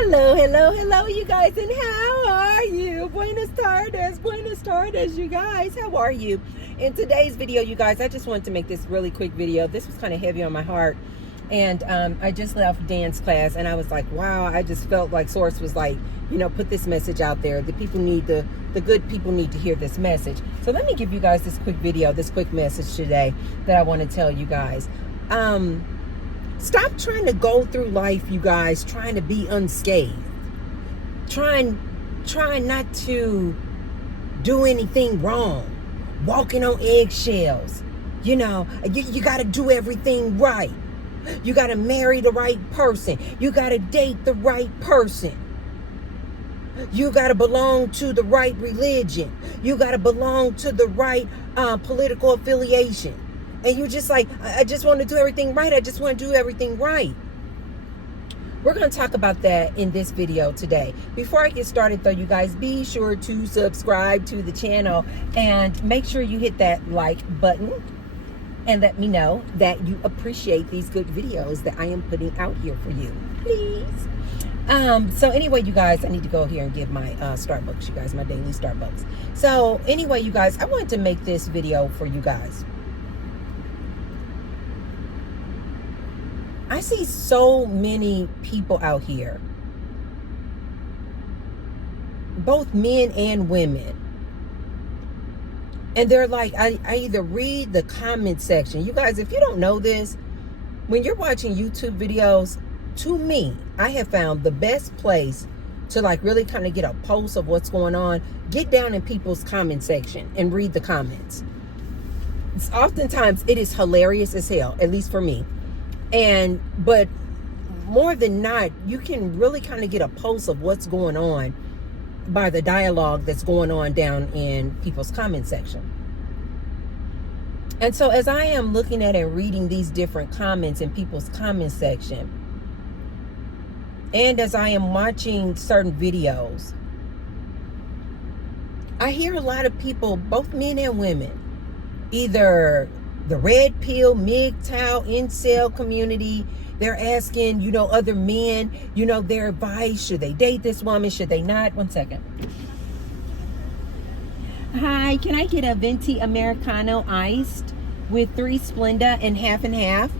Hello, hello, hello, you guys, and how are you? Buenas tardes, you guys. How are you? In today's video, you guys, I just wanted to make this really quick video. This was kind of heavy on my heart, and I just left dance class, and I was like, wow, I just felt like Source was like, you know, put this message out there. The people need the good people need to hear this message. So let me give you guys this quick video, this quick message today that I want to tell you guys. Stop trying to go through life, you guys, trying to be unscathed. Trying not to do anything wrong. Walking on eggshells. You know, you got to do everything right. You got to marry the right person. You got to date the right person. You got to belong to the right religion. You got to belong to the right political affiliation. And you're just like, I just want to do everything right. I just want to do everything right. We're going to talk about that in this video today. Before I get started, though, you guys, be sure to subscribe to the channel and make sure you hit that like button and let me know that you appreciate these good videos that I am putting out here for you. Please. So anyway, you guys, I need to go here and get my Starbucks, you guys, my daily Starbucks. So anyway, you guys, I wanted to make this video for you guys. I see so many people out here, both men and women, and they're like, I either read the comment section. You guys, if you don't know this, when you're watching YouTube videos, to me, I have found the best place to like really kind of get a pulse of what's going on. Get down in people's comment section and read the comments. Oftentimes it is hilarious as hell, at least for me. But more than not, you can really kind of get a pulse of what's going on by the dialogue that's going on down in people's comment section. And so as I am looking at and reading these different comments in people's comment section, and as I am watching certain videos, I hear a lot of people, both men and women, either the red pill, MGTOW, INCEL community, they're asking, you know, other men, you know, their advice. Should they date this woman? Should they not? One second. Hi, can I get a venti Americano iced with 3 Splenda and half and half?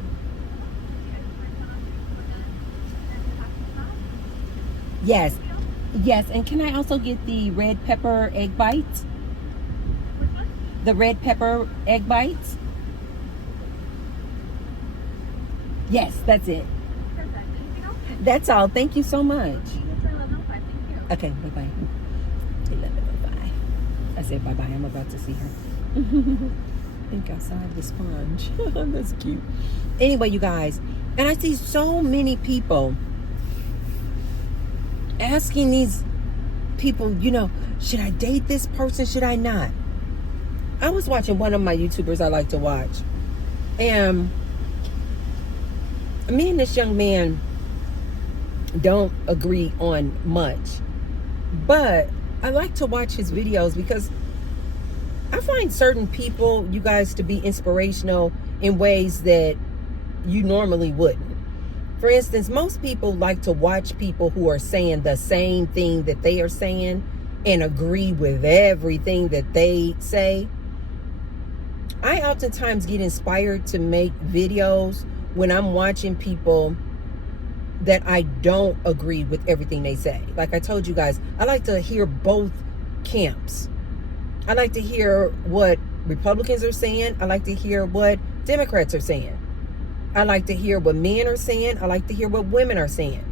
Yes. Yes, and can I also get the red pepper egg bites? The red pepper egg bites? Yes, that's it. Perfect. Anything else? That's all. Thank you so much. Okay, bye-bye. 11:05. I said bye-bye. I'm about to see her. Think outside the sponge. That's cute. Anyway, you guys, and I see so many people asking these people, you know, should I date this person? Should I not? I was watching one of my YouTubers I like to watch, and me and this young man don't agree on much, but I like to watch his videos because I find certain people, you guys, to be inspirational in ways that you normally wouldn't. For instance, most people like to watch people who are saying the same thing that they are saying and agree with everything that they say. I oftentimes get inspired to make videos when I'm watching people that I don't agree with everything they say. Like I told you guys, I like to hear both camps. I like to hear what Republicans are saying. I like to hear what Democrats are saying. I like to hear what men are saying. I like to hear what women are saying.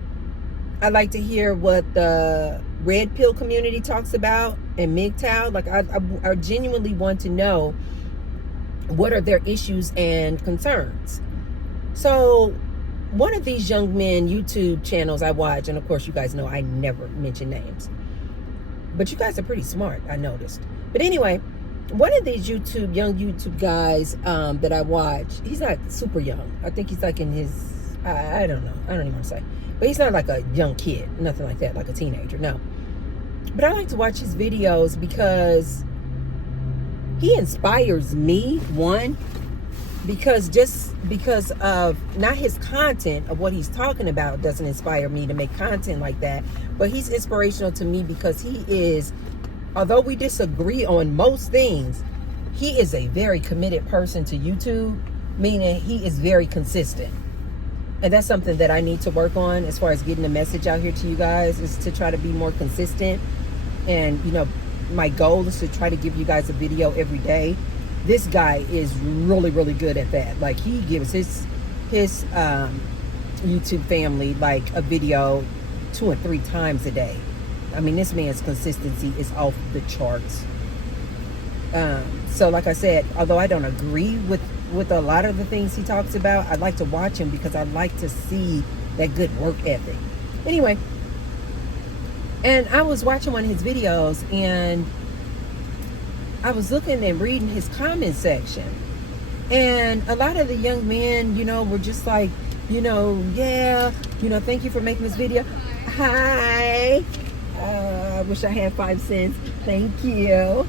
I like to hear what the red pill community talks about and MGTOW. Like I genuinely want to know what are their issues and concerns. So one of these young men YouTube channels I watch, and of course you guys know I never mention names, but you guys are pretty smart, I noticed. But anyway, one of these young YouTube guys that I watch, he's not super young. I think he's like in his, I don't know. I don't even want to say. But he's not like a young kid, nothing like that, like a teenager, no. But I like to watch his videos because he inspires me, one. because of not his content of what he's talking about doesn't inspire me to make content like that, but he's inspirational to me because he is, although we disagree on most things, he is a very committed person to YouTube, meaning he is very consistent. And that's something that I need to work on as far as getting the message out here to you guys, is to try to be more consistent. And, you know, my goal is to try to give you guys a video every day. This guy is really, really good at that. Like, he gives his YouTube family like a video 2 and 3 times a day. I mean, this man's consistency is off the charts. So like I said, although I don't agree with a lot of the things he talks about, I like to watch him because I like to see that good work ethic. Anyway, and I was watching one of his videos, and I was looking and reading his comment section, and a lot of the young men, you know, were just like, you know, yeah, you know, thank you for making this video. Hi. I wish I had 5 cents. Thank you.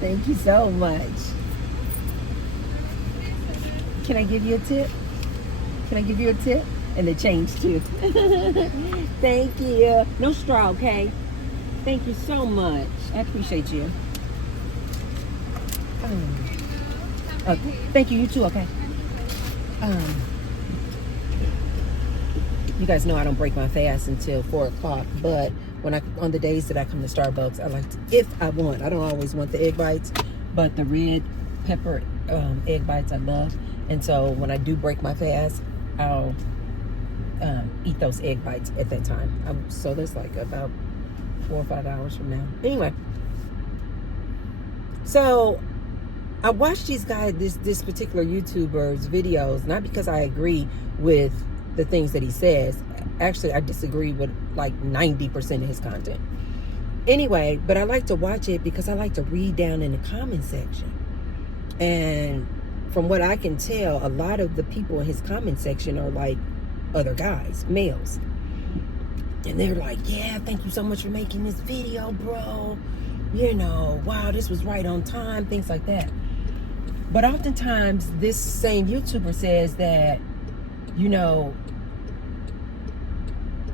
Thank you so much. Can I give you a tip? Can I give you a tip? And the change too. Thank you. No straw, okay? Thank you so much. I appreciate you. Thank you. You too, okay? You guys know I don't break my fast until 4 o'clock, but when on the days that I come to Starbucks, I like to, if I want, I don't always want the egg bites, but the red pepper egg bites I love. And so when I do break my fast, I'll eat those egg bites at that time. So that's like about 4 or 5 hours from now. Anyway, so I watched these guys, this particular YouTuber's videos, not because I agree with the things that he says. Actually, I disagree with like 90% of his content. Anyway, but I like to watch it because I like to read down in the comment section. And from what I can tell, a lot of the people in his comment section are like other guys, males. And they're like, yeah, thank you so much for making this video, bro. You know, wow, this was right on time, things like that. But oftentimes, this same YouTuber says that, you know,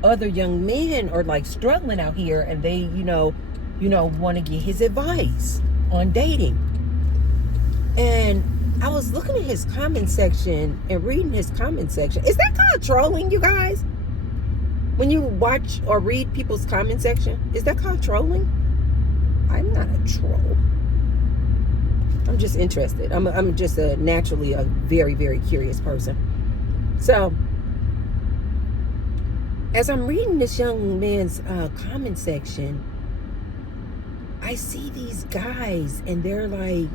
other young men are like struggling out here, and they, you know, want to get his advice on dating. And I was looking at his comment section and reading his comment section. Is that kind of trolling, you guys? When you watch or read people's comment section, is that called trolling? I'm not a troll. I'm just interested. I'm just naturally a very, very curious person. So, as I'm reading this young man's comment section, I see these guys, and they're like,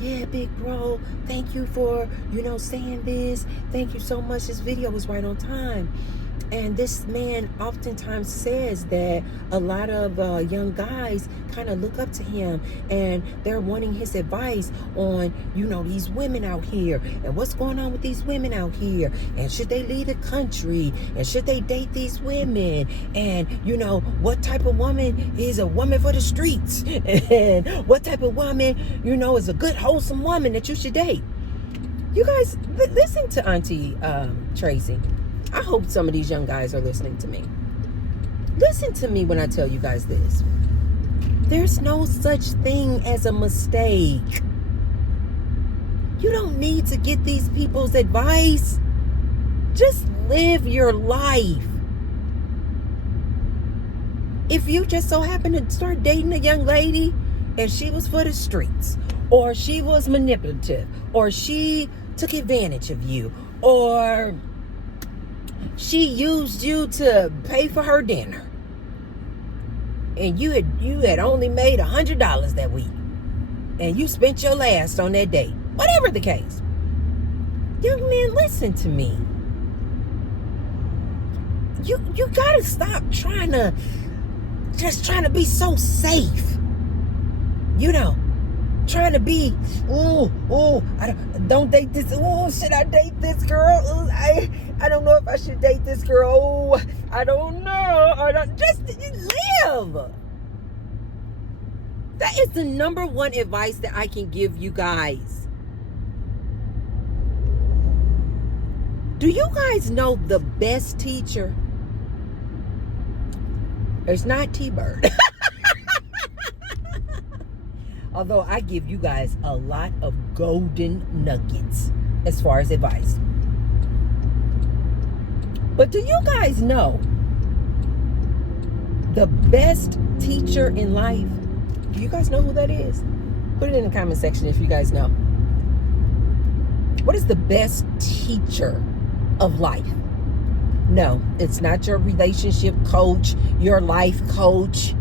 yeah, big bro, thank you for, you know, saying this. Thank you so much. This video was right on time. And this man oftentimes says that a lot of young guys kind of look up to him, and they're wanting his advice on, you know, these women out here and what's going on with these women out here, and should they leave the country, and should they date these women, and, you know, what type of woman is a woman for the streets, and what type of woman, you know, is a good wholesome woman that you should date. You guys, listen to Auntie Tracy. I hope some of these young guys are listening to me. Listen to me when I tell you guys this. There's no such thing as a mistake. You don't need to get these people's advice. Just live your life. If you just so happen to start dating a young lady and she was for the streets, or she was manipulative, or she took advantage of you, or she used you to pay for her dinner, and you had only made $100 that week, and you spent your last on that date, whatever the case, young man, listen to me. You gotta stop trying to be so safe. you know, trying to be, I don't date this. Should I date this girl? I don't know if I should date this girl. I don't know. Just live. That is the number one advice that I can give you guys. Do you guys know the best teacher? It's not T-Bird. Although I give you guys a lot of golden nuggets as far as advice. But do you guys know the best teacher in life? Do you guys know who that is? Put it in the comment section if you guys know. What is the best teacher of life? No, it's not your relationship coach, your life coach.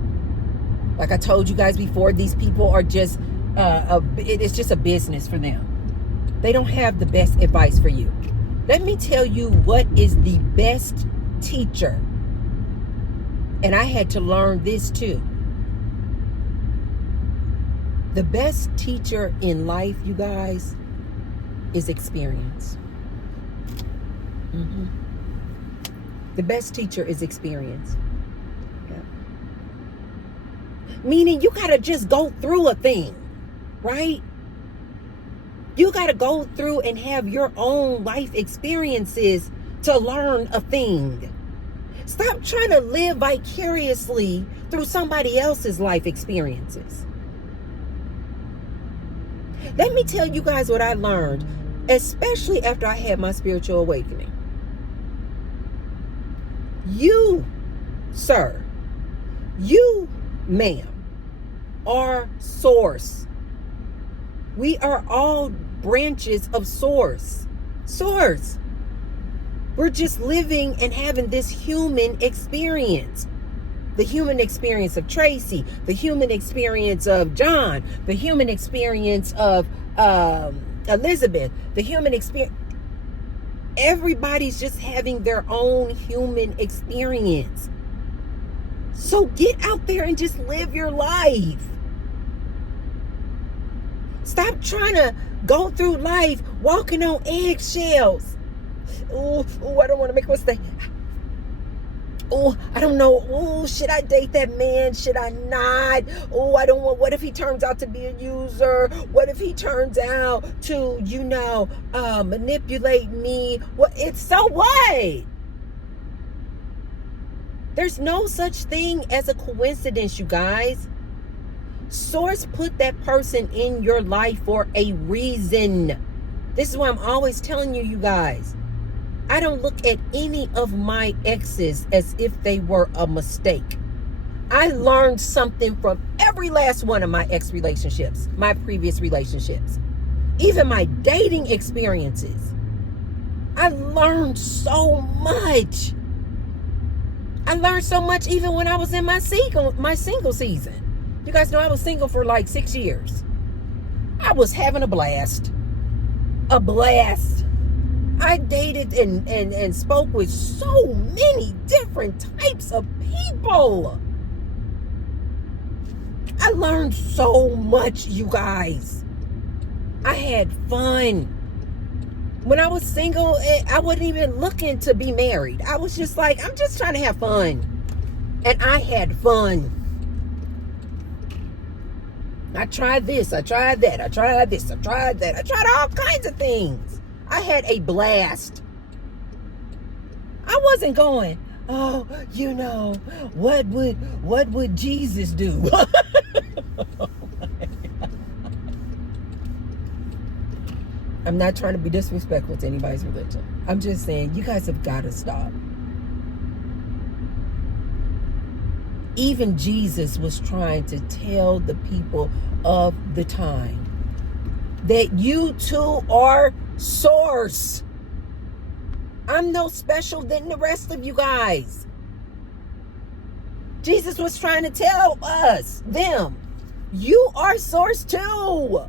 Like I told you guys before, these people are just, it's just a business for them. They don't have the best advice for you. Let me tell you what is the best teacher. And I had to learn this too. The best teacher in life, you guys, is experience. The best teacher is experience. Meaning you got to just go through a thing, right? You got to go through and have your own life experiences to learn a thing. Stop trying to live vicariously through somebody else's life experiences. Let me tell you guys what I learned, especially after I had my spiritual awakening. You, sir, you, ma'am, are source. We are all branches of source. Source. We're just living and having this human experience. The human experience of Tracy, the human experience of John, the human experience of Elizabeth, the human experience. Everybody's just having their own human experience. So get out there and just live your life. Stop trying to go through life walking on eggshells. Oh, I don't want to make a mistake. Oh, I don't know. Oh, should I date that man? Should I not? Oh, I don't want. What if he turns out to be a user? What if he turns out to, manipulate me? What? It's so what? There's no such thing as a coincidence, you guys. Source put that person in your life for a reason. This is why I'm always telling you, you guys. I don't look at any of my exes as if they were a mistake. I learned something from every last one of my ex relationships, my previous relationships, even my dating experiences. I learned so much. I learned so much even when I was in my single season. You guys know I was single for like 6 years. I was having a blast. A blast. I dated and spoke with so many different types of people. I learned so much, you guys. I had fun. When I was single, I wasn't even looking to be married. I was just like, I'm just trying to have fun. And I had fun. I tried this, I tried that, I tried this, I tried that. I tried all kinds of things. I had a blast. I wasn't going, oh, what would Jesus do? I'm not trying to be disrespectful to anybody's religion. I'm just saying, you guys have got to stop. Even Jesus was trying to tell the people of the time that you too are source. I'm no special than the rest of you guys. Jesus was trying to tell them, you are source too.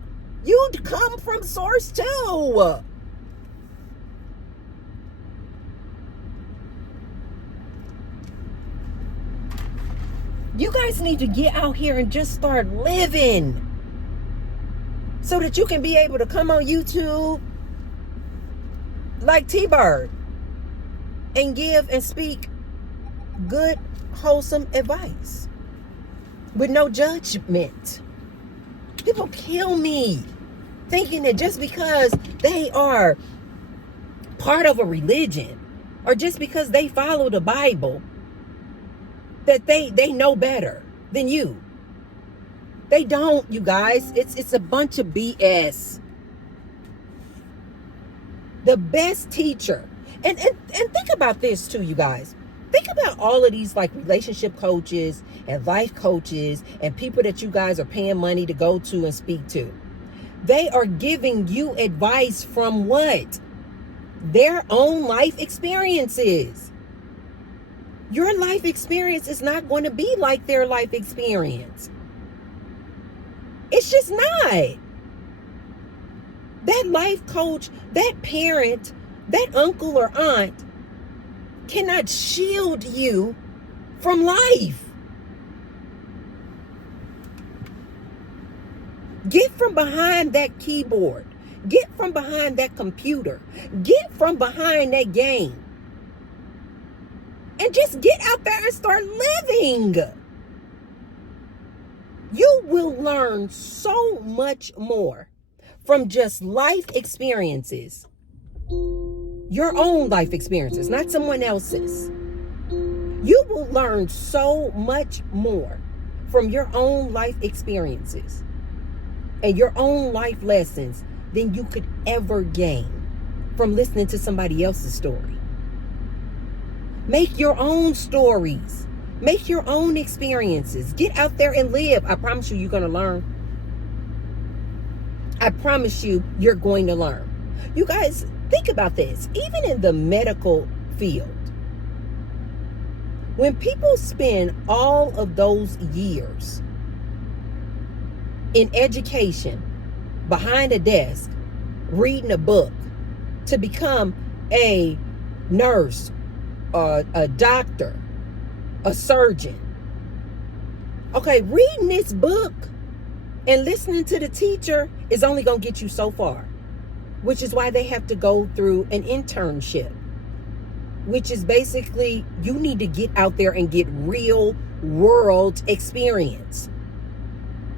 You come from source too. You guys need to get out here and just start living. so that you can be able to come on YouTube like T-Bird and give and speak good, wholesome advice with no judgment. People kill me thinking that just because they are part of a religion or just because they follow the Bible that they know better than you. They don't, you guys. It's a bunch of BS. The best teacher, and think about this too, you guys. Think about all of these like relationship coaches and life coaches and people that you guys are paying money to go to and speak to. They are giving you advice from what? Their own life experiences. Your life experience is not going to be like their life experience. It's just not. That life coach, that parent, that uncle or aunt cannot shield you from life. Get from behind that keyboard. Get from behind that computer. Get from behind that game. And just get out there and start living. You will learn so much more from just life experiences. Your own life experiences, not someone else's. You will learn so much more from your own life experiences and your own life lessons than you could ever gain from listening to somebody else's story. Make your own stories. Make your own experiences. Get out there and live. I promise you, you're going to learn. I promise you, you're going to learn. You guys, think about this. Even in the medical field, when people spend all of those years in education, behind a desk, reading a book, to become a nurse, a doctor, a surgeon. Okay, reading this book and listening to the teacher is only going to get you so far, which is why they have to go through an internship, which is basically you need to get out there and get real world experience.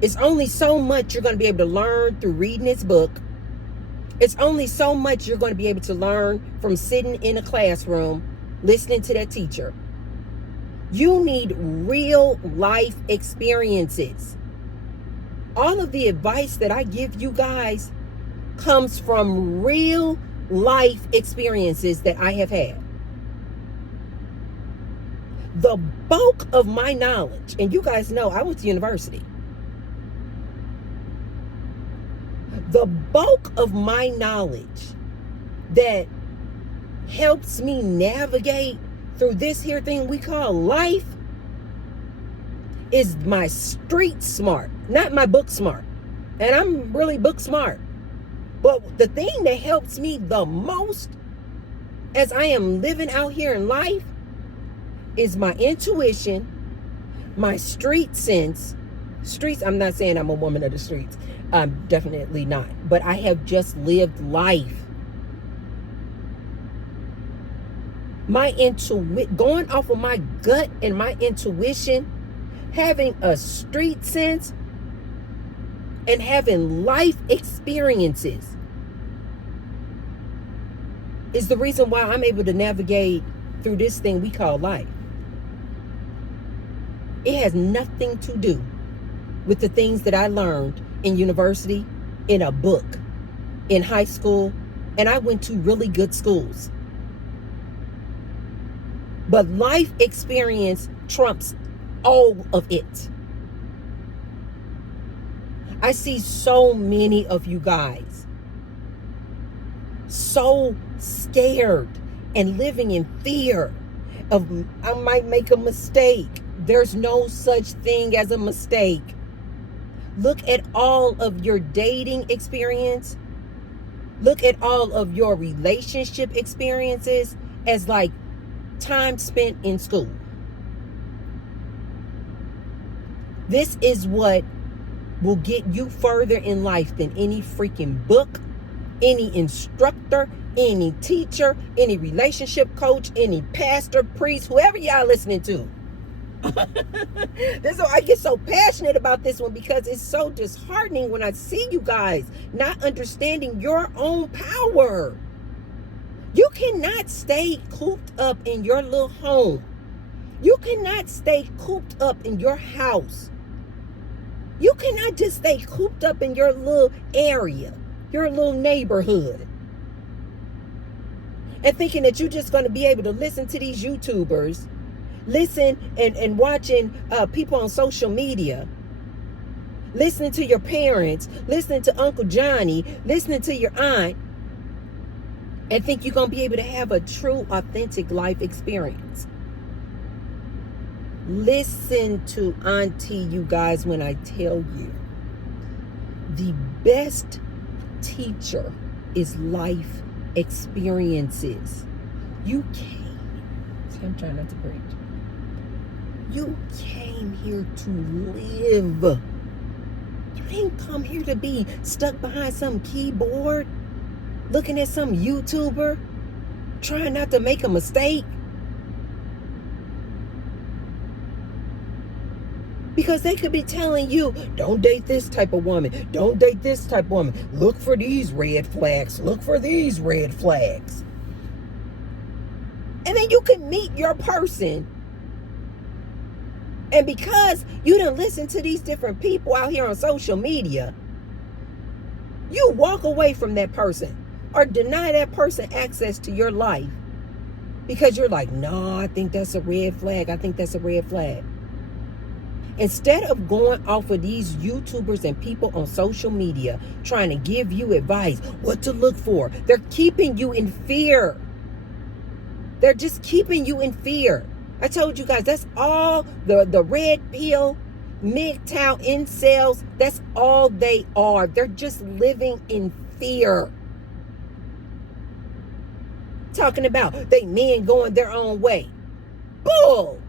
It's only so much you're going to be able to learn through reading this book. It's only so much you're going to be able to learn from sitting in a classroom, listening to that teacher. You need real life experiences. All of the advice that I give you guys comes from real life experiences that I have had. The bulk of my knowledge, and you guys know I went to university. The bulk of my knowledge that helps me navigate through this here thing we call life is my street smart, not my book smart. And I'm really book smart. But the thing that helps me the most as I am living out here in life is my intuition, my street sense. Streets, I'm not saying I'm a woman of the streets. I'm definitely not. But I have just lived life. My going off of my gut and my intuition, having a street sense, and having life experiences is the reason why I'm able to navigate through this thing we call life. It has nothing to do with the things that I learned in university, in a book, in high school, and I went to really good schools. But life experience trumps all of it. I see so many of you guys so scared and living in fear of I might make a mistake. There's no such thing as a mistake. Look at all of your dating experience. Look at all of your relationship experiences as like time spent in school. This is what will get you further in life than any freaking book, any instructor, any teacher, any relationship coach, any pastor, priest, whoever y'all listening to. This is why I get so passionate about this one, because it's so disheartening when I see you guys not understanding your own power. You cannot stay cooped up in your little home. You cannot stay cooped up in your house. You cannot just stay cooped up in your little area, your little neighborhood, and thinking that you're just going to be able to listen to these YouTubers, listen and watching people on social media, listening to your parents, listening to Uncle Johnny, listening to your aunt, and think you're going to be able to have a true, authentic life experience. Listen to Auntie, you guys, when I tell you, the best teacher is life experiences. You came, see, I'm trying not to preach. You came here to live. You didn't come here to be stuck behind some keyboard, looking at some YouTuber, trying not to make a mistake. Because they could be telling you, don't date this type of woman. Don't date this type of woman. Look for these red flags. Look for these red flags. And then you can meet your person. And because you done listen to these different people out here on social media, you walk away from that person or deny that person access to your life because you're like, no, I think that's a red flag. I think that's a red flag. Instead of going off of these YouTubers and people on social media trying to give you advice, what to look for, they're keeping you in fear. They're just keeping you in fear. I told you guys, that's all the red pill, MGTOW, INCELS, that's all they are. They're just living in fear. Talking about they men going their own way. Bull.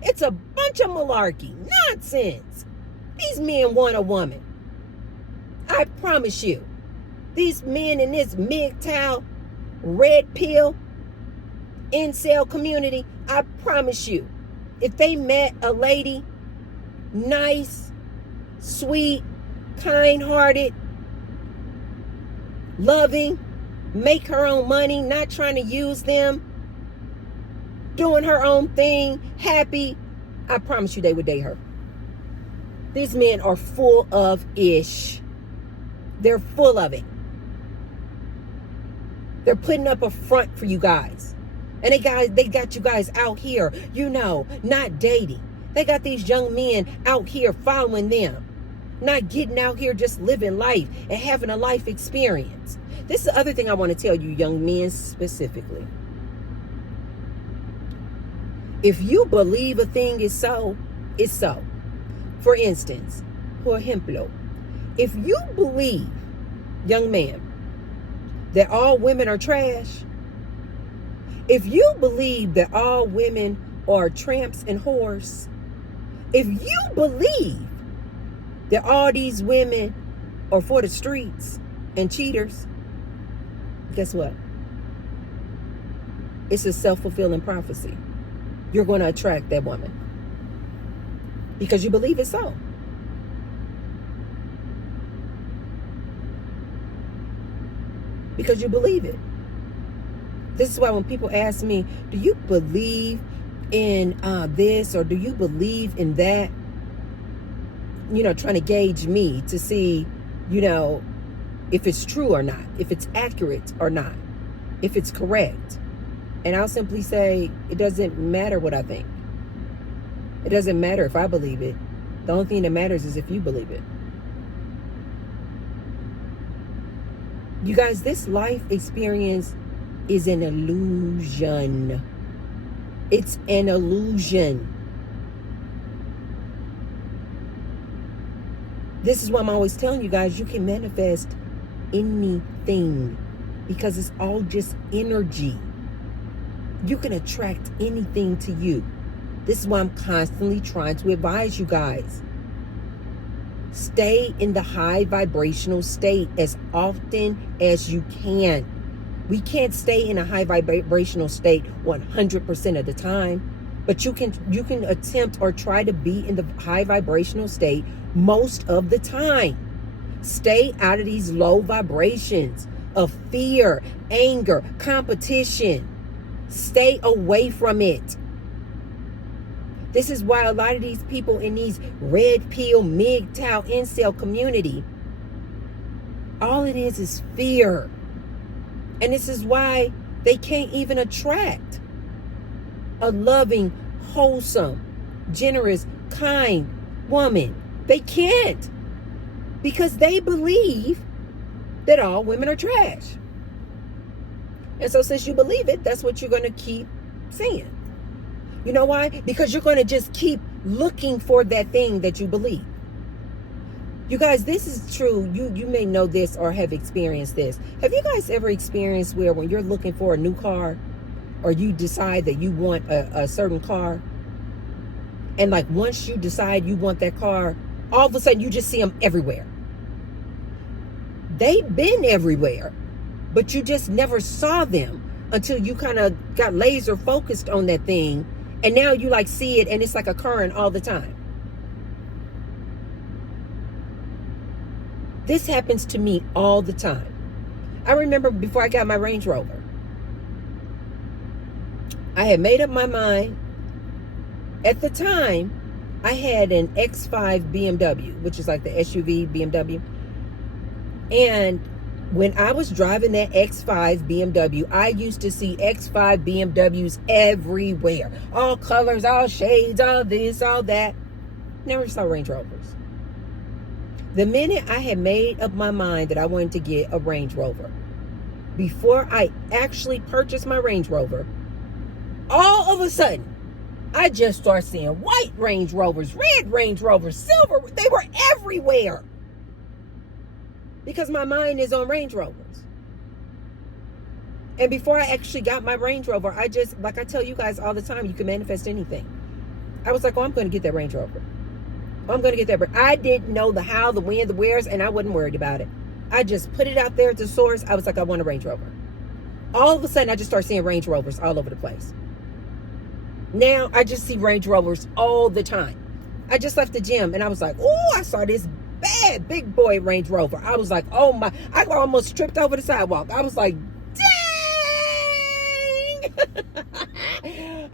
It's a bunch of malarkey. Nonsense. These men want a woman. I promise you. These men in this MGTOW, red pill, incel community, I promise you, if they met a lady, nice, sweet, kind-hearted, loving, make her own money, not trying to use them, doing her own thing, happy, I promise you they would date her. These men are full of ish. They're full of it. They're putting up a front for you guys. And they got you guys out here, not dating. They got these young men out here following them. Not getting out here just living life and having a life experience. This is the other thing I want to tell you, young men specifically. If you believe a thing is so, it's so. For instance, por ejemplo, if you believe, young man, that all women are trash, if you believe that all women are tramps and whores, if you believe that all these women are for the streets and cheaters, guess what? It's a self-fulfilling prophecy. You're going to attract that woman because you believe it so. Because you believe it. This is why when people ask me, do you believe in this or do you believe in that? Trying to gauge me to see, if it's true or not, if it's accurate or not, if it's correct. And I'll simply say, it doesn't matter what I think. It doesn't matter if I believe it. The only thing that matters is if you believe it. You guys, this life experience is an illusion. It's an illusion. This is why I'm always telling you guys, you can manifest anything because it's all just energy. You can attract anything to you. This is why I'm constantly trying to advise you guys. Stay in the high vibrational state as often as you can. We can't stay in a high vibrational state 100% of the time, but you can attempt or try to be in the high vibrational state most of the time. Stay out of these low vibrations of fear, anger, competition. Stay away from it. This is why a lot of these people in these red pill, MGTOW, incel community, all it is fear. And this is why they can't even attract a loving, wholesome, generous, kind woman. They can't. Because they believe that all women are trash. And so since you believe it, that's what you're going to keep saying. You know why? Because you're going to just keep looking for that thing that you believe. You guys, this is true. You may know this or have experienced this. Have you guys ever experienced where when you're looking for a new car or you decide that you want a certain car, and like once you decide you want that car, all of a sudden you just see them everywhere. They've been everywhere, but you just never saw them until you kind of got laser focused on that thing. And now you like see it and it's like occurring all the time. This happens to me all the time. I remember before I got my Range Rover, I had made up my mind. At the time, I had an X5 BMW, which is like the SUV BMW. And when I was driving that X5 BMW, I used to see X5 BMWs everywhere. All colors, all shades, all this, all that. Never saw Range Rovers. The minute I had made up my mind that I wanted to get a Range Rover, before I actually purchased my Range Rover, all of a sudden, I just started seeing white Range Rovers, red Range Rovers, silver. They were everywhere. Because my mind is on Range Rovers. And before I actually got my Range Rover, I just, like I tell you guys all the time, you can manifest anything. I was like, oh, I'm going to get that Range Rover. I'm going to get that. I didn't know the how, the when, the wheres, and I wasn't worried about it. I just put it out there at the source. I was like, I want a Range Rover. All of a sudden, I just started seeing Range Rovers all over the place. Now, I just see Range Rovers all the time. I just left the gym, and I was like, oh, I saw this bad big boy Range Rover. I was like, oh my, I almost tripped over the sidewalk. I was like, dang.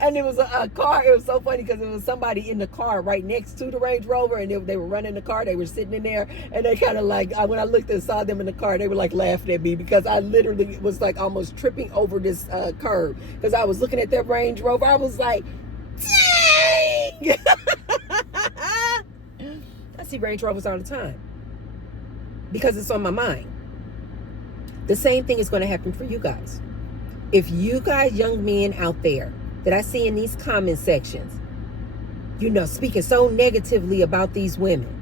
And it was a car. It was so funny because it was somebody in the car right next to the Range Rover, and they were running the car. They were sitting in there, and they kind of like, when I looked and saw them in the car, they were like laughing at me because I literally was like almost tripping over this curb because I was looking at that Range Rover. I was like, dang. I see Range Rovers all the time because it's on my mind. The same thing is going to happen for you guys. If you guys, young men out there that I see in these comment sections, you know, speaking so negatively about these women.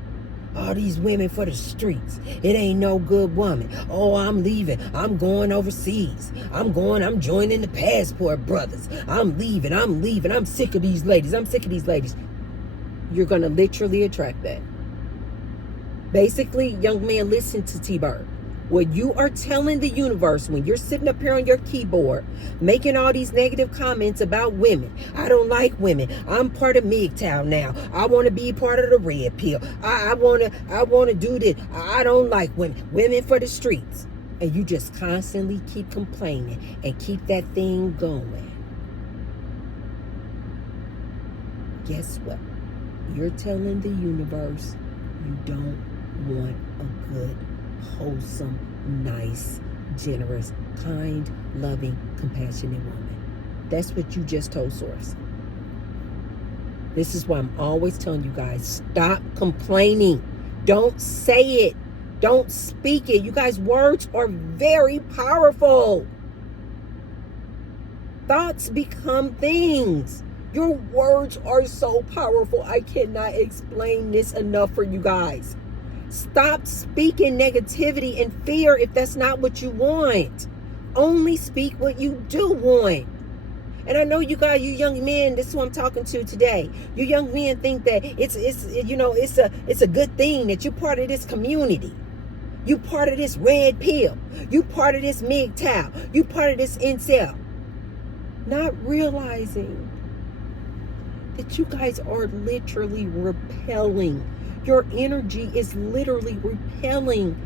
Oh, these women for the streets. It ain't no good woman. Oh, I'm leaving. I'm going overseas. I'm joining the Passport Brothers. I'm leaving. I'm sick of these ladies. You're going to literally attract that. Basically, young man, listen to T-Bird. What you are telling the universe when you're sitting up here on your keyboard, making all these negative comments about women. I don't like women. I'm part of MGTOW now. I want to be part of the red pill. I want to do this. I don't like women. Women for the streets. And you just constantly keep complaining and keep that thing going. Guess what? You're telling the universe you don't want a good, wholesome, nice, generous, kind, loving, compassionate woman. That's what you just told Source. This is why I'm always telling you guys, stop complaining. Don't say it. Don't speak it. You guys, words are very powerful. Thoughts become things. Your words are so powerful. I cannot explain this enough for you guys. Stop speaking negativity and fear if that's not what you want. Only speak what you do want. And I know you guys, you young men, this is who I'm talking to today. You young men think that it's a good thing that you're part of this community. You part of this red pill. You part of this MGTOW. You part of this INCEL. Not realizing that you guys are literally repelling. Your energy is literally repelling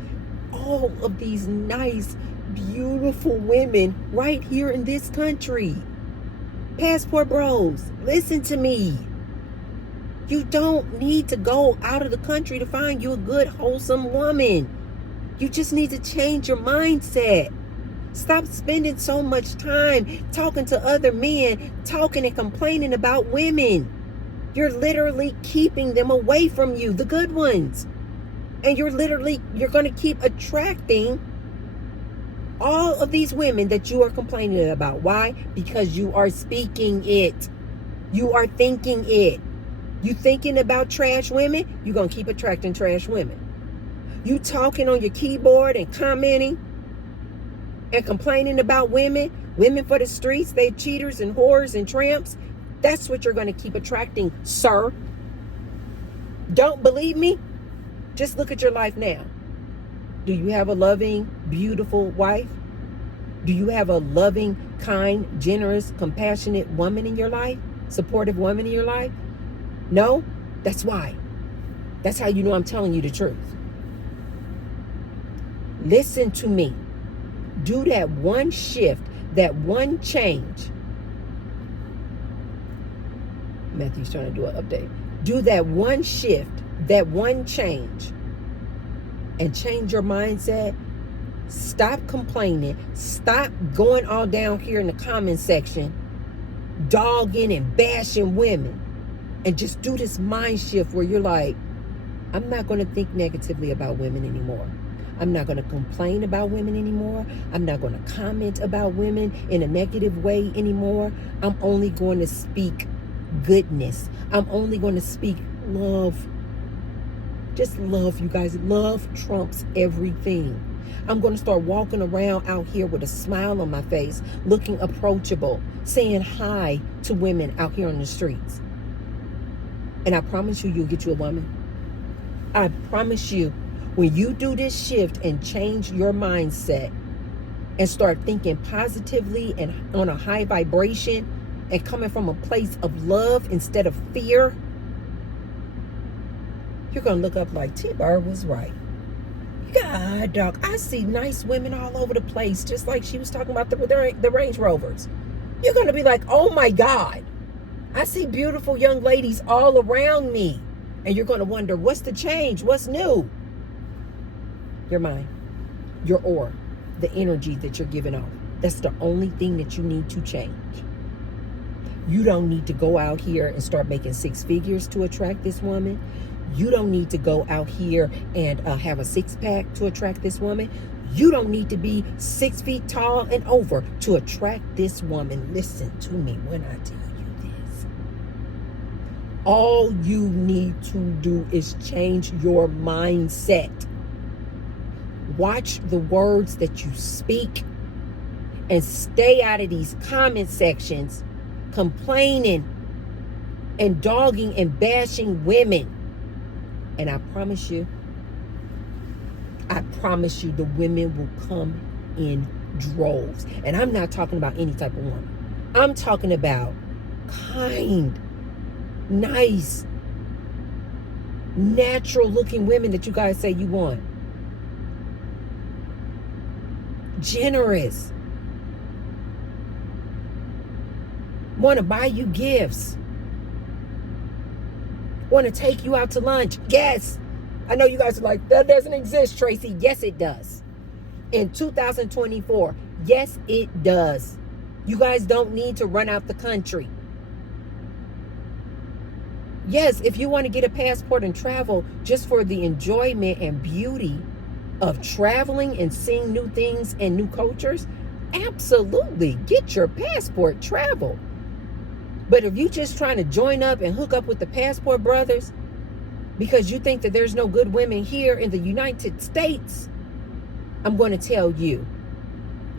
all of these nice, beautiful women right here in this country. Passport bros, listen to me. You don't need to go out of the country to find you a good, wholesome woman. You just need to change your mindset. Stop spending so much time talking to other men, talking and complaining about women. You're literally keeping them away from you, the good ones. And you're going to keep attracting all of these women that you are complaining about. Why? Because you are speaking it. You are thinking it. You thinking about trash women, you're going to keep attracting trash women. You talking on your keyboard and commenting and complaining about women for the streets, they cheaters and whores and tramps. That's what you're going to keep attracting, sir. Don't believe me? Just look at your life now. Do you have a loving, beautiful wife? Do you have a loving, kind, generous, compassionate woman in your life? Supportive woman in your life? No? That's why. That's how you know I'm telling you the truth. Listen to me. Do that one shift, that one change. Matthew's trying to do an update. Do that one shift, that one change, and change your mindset. Stop complaining. Stop going all down here in the comment section, dogging and bashing women, and just do this mind shift where you're like, I'm not going to think negatively about women anymore. I'm not going to complain about women anymore. I'm not going to comment about women in a negative way anymore. I'm only going to speak goodness. I'm only going to speak love. Just love, you guys. Love trumps everything. I'm going to start walking around out here with a smile on my face, looking approachable, saying hi to women out here on the streets. And I promise you, you'll get you a woman. I promise you, when you do this shift and change your mindset and start thinking positively and on a high vibration and coming from a place of love instead of fear, you're going to look up like T-Bar was right. God, dog, I see nice women all over the place, just like she was talking about the Range Rovers. You're going to be like, oh my God, I see beautiful young ladies all around me. And you're going to wonder, what's the change? What's new? Your mind, your aura, the energy that you're giving off. That's the only thing that you need to change. You don't need to go out here and start making six figures to attract this woman. You don't need to go out here and have a six-pack to attract this woman. You don't need to be 6 feet tall and over to attract this woman. Listen to me when I tell you this. All you need to do is change your mindset. Watch the words that you speak and stay out of these comment sections complaining and dogging and bashing women. And I promise you the women will come in droves. And I'm not talking about any type of woman. I'm talking about kind, nice, natural looking women that you guys say you want. Generous. Want to buy you gifts. Want to take you out to lunch. Yes. I know you guys are like, that doesn't exist, Tracy. Yes, it does. In 2024, yes, it does. You guys don't need to run out the country. Yes, if you want to get a passport and travel just for the enjoyment and beauty of traveling and seeing new things and new cultures, absolutely, get your passport, travel. But if you're just trying to join up and hook up with the passport brothers because you think that there's no good women here in the United States, I'm going to tell you,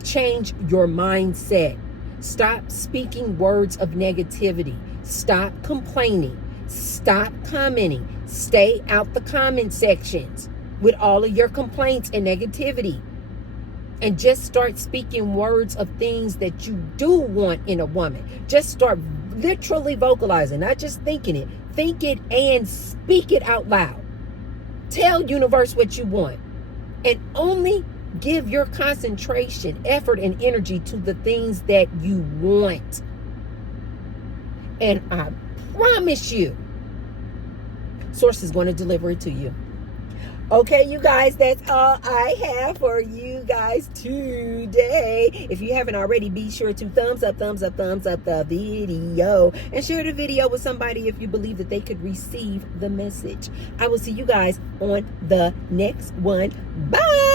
change your mindset. Stop speaking words of negativity. Stop complaining. Stop commenting. Stay out the comment sections with all of your complaints and negativity. And just start speaking words of things that you do want in a woman. Just start literally vocalizing, not just thinking it. Think it and speak it out loud. Tell universe what you want. And only give your concentration, effort, and energy to the things that you want. And I promise you, Source is going to deliver it to you. Okay, you guys, that's all I have for you guys today. If you haven't already, be sure to thumbs up the video and share the video with somebody if you believe that they could receive the message. I will see you guys on the next one. Bye.